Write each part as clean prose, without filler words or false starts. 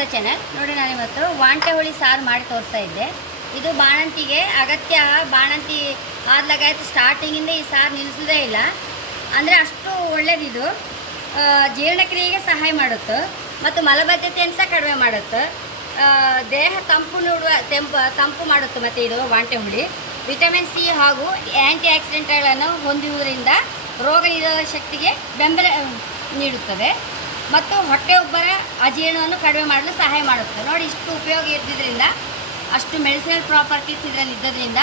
ಕನ್ನಡದ ಚಾನಲ್ ನೋಡಿ. ನಾನು ಇವತ್ತು ವಾಂಟೆ ಹುಳಿ ಸಾರು ಮಾಡಿ ತೋರಿಸ್ತಾ ಇದ್ದೆ. ಇದು ಬಾಣಂತಿಗೆ ಅಗತ್ಯ. ಬಾಣಂತಿ ಆದ್ಲಾಗಾಯ್ತು ಸ್ಟಾರ್ಟಿಂಗಿಂದ ಈ ಸಾರು ನಿಲ್ಲಿಸೋದೇ ಇಲ್ಲ. ಅಂದರೆ ಅಷ್ಟು ಒಳ್ಳೆಯದಿದು. ಜೀರ್ಣಕ್ರಿಯೆಗೆ ಸಹಾಯ ಮಾಡುತ್ತೆ ಮತ್ತು ಮಲಬದ್ಧತೆಯನ್ನು ಸಹ ಕಡಿಮೆ ಮಾಡುತ್ತೆ. ದೇಹ ತಂಪು ಮಾಡುತ್ತೆ. ಮತ್ತು ಇದು ವಾಂಟೆ ಹುಳಿ ವಿಟಮಿನ್ ಸಿ ಹಾಗೂ ಆ್ಯಂಟಿ ಆಕ್ಸಿಡೆಂಟ್ಗಳನ್ನು ಹೊಂದುವುದರಿಂದ ರೋಗ ನಿರೋಧಕ ಶಕ್ತಿಗೆ ಬೆಂಬಲ ನೀಡುತ್ತದೆ ಮತ್ತು ಹೊಟ್ಟೆ ಉಬ್ಬರ ಅಜೀರ್ಣವನ್ನು ಕಡಿಮೆ ಮಾಡಲು ಸಹಾಯ ಮಾಡುತ್ತೆ. ನೋಡಿ, ಇಷ್ಟು ಉಪಯೋಗ ಇದ್ದಿದ್ದರಿಂದ, ಅಷ್ಟು ಮೆಡಿಸಿನಲ್ ಪ್ರಾಪರ್ಟೀಸ್ ಇದರಲ್ಲಿ ಇದ್ದದ್ರಿಂದ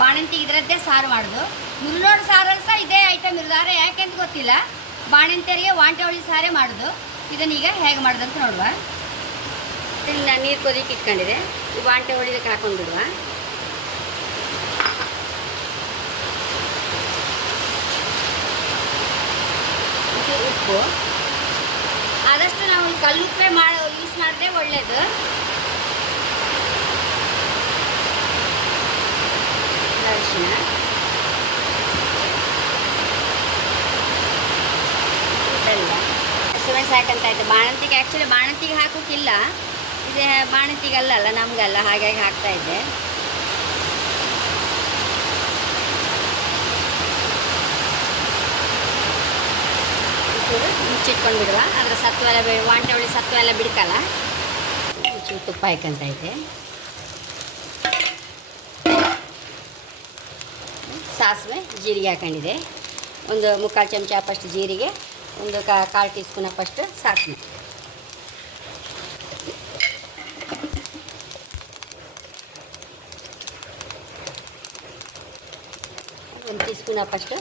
ಬಾಣಂತಿಗೆ ಇದರದ್ದೇ ಸಾರು ಮಾಡೋದು. ಮುರುನೋಡು ಸಾರಲ್ಲಿ ಸಹ ಇದೇ ಐಟಮ್ ಇರೋದಾರೆ, ಯಾಕೆಂತ ಗೊತ್ತಿಲ್ಲ. ಬಾಣಂತಿಯರಿಗೆ ವಾಂಟೆ ಹುಳಿ ಸಾರೇ ಮಾಡೋದು. ಇದನ್ನೀಗ ಹೇಗೆ ಮಾಡೋದಂತ ನೋಡುವ. ಇದನ್ನು ನೀರು ಕೊದಿಕ್ಕೆ ಇಟ್ಕೊಂಡಿದೆ. ಈ ವಾಂಟೆ ಹುಳಿದಕ್ಕೆ ಹಾಕೊಂಡು ಬಿಡುವ. ಉಪ್ಪು ಆದಷ್ಟು ನಾವು ಕಲ್ಲುಪ್ಪೆ ಯೂಸ್ ಮಾಡಿದ್ರೆ ಒಳ್ಳೆಯದು. ಅರಿಶಿನ, ಬೆಲ್ಲ, ಹಸಿಮೆಣಸು ಹಾಕಂತಾಯ್ತು. ಬಾಣಂತಿಗೆ ಆ್ಯಕ್ಚುಲಿ ಬಾಣಂತಿಗೆ ಹಾಕೋಕ್ಕಿಲ್ಲ, ಇದು ಬಾಣಂತಿಗೆ ಅಲ್ಲಲ್ಲ, ನಮಗಲ್ಲ, ಹಾಗಾಗಿ ಹಾಕ್ತಾ ಇದ್ದೆ. ಮುಚ್ಚಿಟ್ಕೊಂಡು ಬಿಡುವ. ಅದರ ಸತ್ವ ಎಲ್ಲ ವಾಂಟೆ ಹುಳಿ ಸತ್ವ ಎಲ್ಲ ಬಿಡ್ಕಲ್ಲ. ಚೂರು ತುಪ್ಪ ಹಾಕಂತ ಇದೆ. ಸಾಸಿವೆ ಜೀರಿಗೆ ಹಾಕೊಂಡಿದೆ. ಒಂದು 3/4 ಚಮಚ ಫಸ್ಟ್ ಜೀರಿಗೆ, ಒಂದು 1/4 ಟೀ ಸ್ಪೂನ್ ಫಸ್ಟ್ ಸಾಸಿವೆ, ಒಂದು ಟೀ ಸ್ಪೂನ್ ಫಸ್ಟ್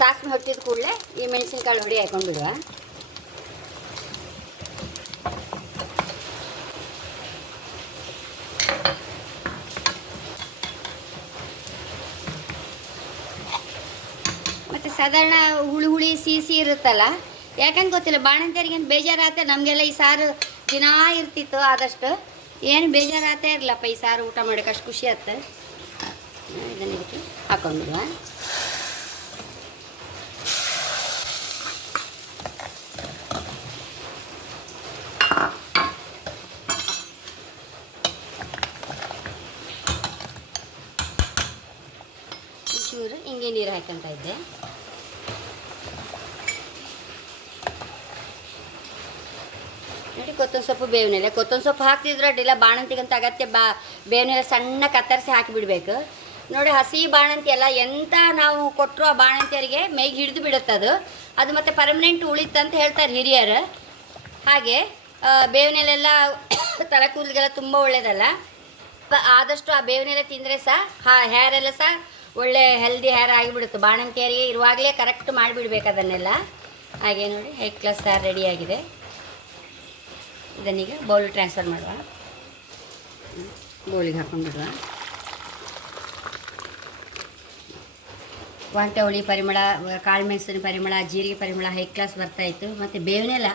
ಸಾಸಿವೆ ಹೊಟ್ಟಿದ ಕೂಡಲೇ ಈ ಮೆಣಸಿನಕಾಳು ಹುಡಿ ಹಾಕೊಂಡು ಬಿಡುವ. ಮತ್ತು ಸಾಧಾರಣ ಹುಳಿ ಸಿಹಿ ಇರುತ್ತಲ್ಲ, ಯಾಕಂತ ಗೊತ್ತಿಲ್ಲ, ಬಾಣಂತಿಯರಿಗೆ ಬೇಜಾರಾಗ್ತದೆ. ನಮಗೆಲ್ಲ ಈ ಸಾರು ದಿನ ಇರ್ತಿತ್ತು. ಆದಷ್ಟು ಏನು ಬೇಜಾರಾಗ್ತಾ ಇರಲಪ್ಪ, ಈ ಸಾರು ಊಟ ಮಾಡೋಕೆ ಅಷ್ಟು ಖುಷಿ ಆಗ್ತದೆ. ಇದನ್ನು ಇದಕ್ಕೆ ಹಾಕೊಂಡ್ಬಿಡುವ. ಚೂರು ಹಿಂಗೆ ನೀರು ಹಾಕಂತ ಇದ್ದೆ. ನೋಡಿ, ಕೊತ್ತಂಬರಿ ಸೊಪ್ಪು, ಬೇವಿನ ಎಲೆ. ಕೊತ್ತಂಬರಿ ಸೊಪ್ಪು ಹಾಕ್ತಿದ್ರು ಅಡ್ಡಿಲ್ಲ, ಬಾಣಂತಿಗಂತ ಅಗತ್ಯ. ಬೇವಿನ ಎಲೆ ಸಣ್ಣ ಕತ್ತರಿಸಿ ಹಾಕಿಬಿಡ್ಬೇಕು. ನೋಡಿ, ಹಸಿ ಬಾಣಂತಿ ಎಲ್ಲ ಎಂತ ನಾವು ಕೊಟ್ಟರು ಆ ಬಾಣಂತಿಯರಿಗೆ ಮೈಗೆ ಹಿಡಿದು ಬಿಡುತ್ತೆ. ಅದು ಮತ್ತು ಪರ್ಮನೆಂಟ್ ಉಳಿತಂತ ಹೇಳ್ತಾರೆ ಹಿರಿಯರು. ಹಾಗೆ ಬೇವಿನ ಎಲೆಲ್ಲ ತಲೆ ಕೂದಲಿಗೆಲ್ಲ ತುಂಬ ಒಳ್ಳೆಯದಲ್ಲ. ಆದಷ್ಟು ಆ ಬೇವಿನ ಎಲೆ ತಿಂದರೆ ಸಹ ಹೇರ್ ಎಲ್ಲ ಸಹ ಒಳ್ಳೆ ಹೆಲ್ದಿ ಹೇರ್ ಆಗಿಬಿಡುತ್ತೆ. ಬಾಣಂತಿಯರಿಗೆ ಇರುವಾಗಲೇ ಕರೆಕ್ಟ್ ಮಾಡಿಬಿಡ್ಬೇಕು ಅದನ್ನೆಲ್ಲ. ಹಾಗೆ ನೋಡಿ, ಹೈ ಕ್ಲಾಸ್ ಸಾರು ರೆಡಿಯಾಗಿದೆ. ಇದನ್ನೀಗ ಬೌಲ್ ಟ್ರಾನ್ಸ್ಫರ್ ಮಾಡುವ. ಬೌಲಿಗೆ ಹಾಕೊಂಡ್ಬಿಡುವ. ವಾಂಟೆ ಹುಳಿ ಪರಿಮಳ, ಕಾಳು ಮೆಣಸಿನ ಪರಿಮಳ, ಜೀರಿಗೆ ಪರಿಮಳ ಹೈ ಕ್ಲಾಸ್ ಬರ್ತಾಯಿತ್ತು. ಮತ್ತು ಬೇವಿನೆಲ್ಲ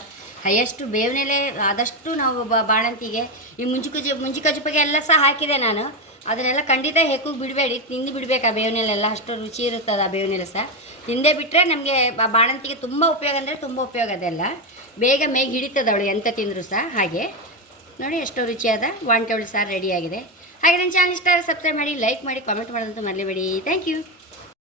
ಹೈಯೆಸ್ಟು ಬೇವಿನೆಲೆ ಆದಷ್ಟು ನಾವು ಬಾಣಂತಿಗೆ ಈ ಮುಂಜಿಕಜುಪಿಗೆ ಎಲ್ಲ ಸಹ ಹಾಕಿದೆ ನಾನು. ಅದನ್ನೆಲ್ಲ ಖಂಡಿತ ಹೆಕ್ಕಿಗೆ ಬಿಡಬೇಡಿ, ತಿಂದು ಬಿಡಬೇಕು. ಆ ಬೇವಿನೆಲೆಲ್ಲ ಅಷ್ಟು ರುಚಿ ಇರುತ್ತದೆ. ಆ ಬೇವಿನೆಲೆ ಸಹ ತಿಂದೇ ಬಿಟ್ಟರೆ ನಮಗೆ ಬಾಣಂತಿಗೆ ತುಂಬ ಉಪಯೋಗ, ಅಂದರೆ ತುಂಬ ಉಪಯೋಗ. ಅದೆಲ್ಲ ಬೇಗ ಮೇಗೆ ಹಿಡಿತದೆ ಅವಳು ಎಂತ ತಿಂದರೂ ಸಹ. ಹಾಗೆ ನೋಡಿ, ಎಷ್ಟೋ ರುಚಿಯಾದ ವಾಂಟೆ ಹುಳಿ ಸಾರು ರೆಡಿಯಾಗಿದೆ. ಹಾಗೆ ನನ್ನ ಚಾನಲ್ ಇಷ್ಟ ಸಬ್ಸ್ಕ್ರೈಬ್ ಮಾಡಿ, ಲೈಕ್ ಮಾಡಿ, ಕಾಮೆಂಟ್ ಮಾಡೋದಂತೂ ಮರಲೇಬೇಡಿ. Thank you.